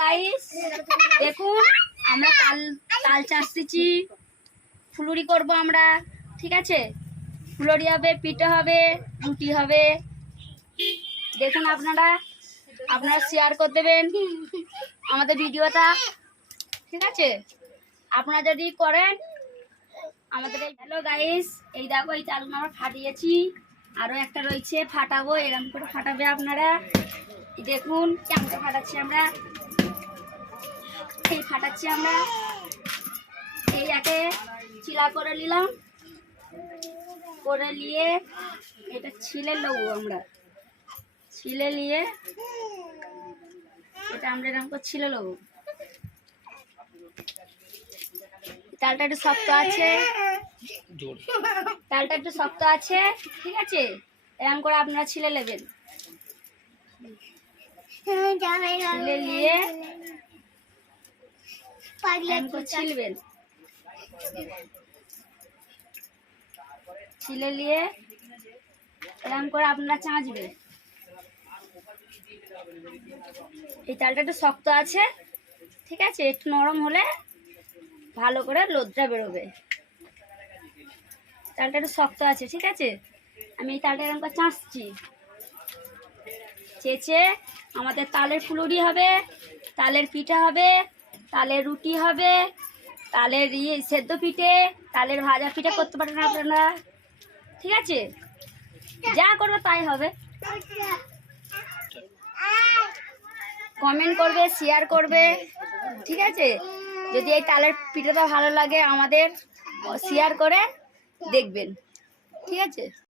Guys, দেখুন আমরা তাল চাষতেছি, ফুলুরি করব আমরা। ঠিক আছে, ফুলুরি হবে, পিঠে হবে, রুটি হবে। দেখুন আপনারা শেয়ার করে দেবেন আমাদের ভিডিওটা। ঠিক আছে, আপনারা যদি করেন আমাদের এই। হ্যালো গাইস, এই দেখো এই চালগুলো আমরা ফাটিয়েছি, আরও একটা রয়েছে ফাটাবো। এরকম করে ফাটাবে আপনারা। দেখুন কেমন ফাটাচ্ছি আমরা, এই ফাটাচ্ছি আমরা। এই একে চিলা করে নিলাম, করে নিয়ে এটা ছিলে নেবো আমরা। ছিলে নিয়ে এটা আমরা এরকম করে ছিলে নেবো। তালটা একটু শক্ত আছে, তালটা একটু শক্ত আছে। ঠিক আছে, এরকম করে আপনারা ছিলে নেবেন। ছিলে নিয়ে ছিলবেন, ছিলে নিয়ে এরকম করে আপনারা চাঁচবেন। এই তালটা একটু শক্ত আছে, ঠিক আছে, একটু নরম হলে ভালো করে লোদটা বেরোবে। তালটা একটু শক্ত আছে, ঠিক আছে। আমি এই তালটা এরকম করে চাঁচছি, চেঁচে আমাদের তালের ফুলুরি হবে, তালের পিঠা হবে, তালের রুটি হবে, তালের সেদ্ধ পিঠে, তালের ভাজা পিঠে করতে পারেন আপনারা। ঠিক আছে, যা করবে তাই হবে। কমেন্ট করবে, শেয়ার করবে। ঠিক আছে, যদি এই তালের পিঠাটা ভালো লাগে আমাদের শেয়ার করে দেখবেন। ঠিক আছে।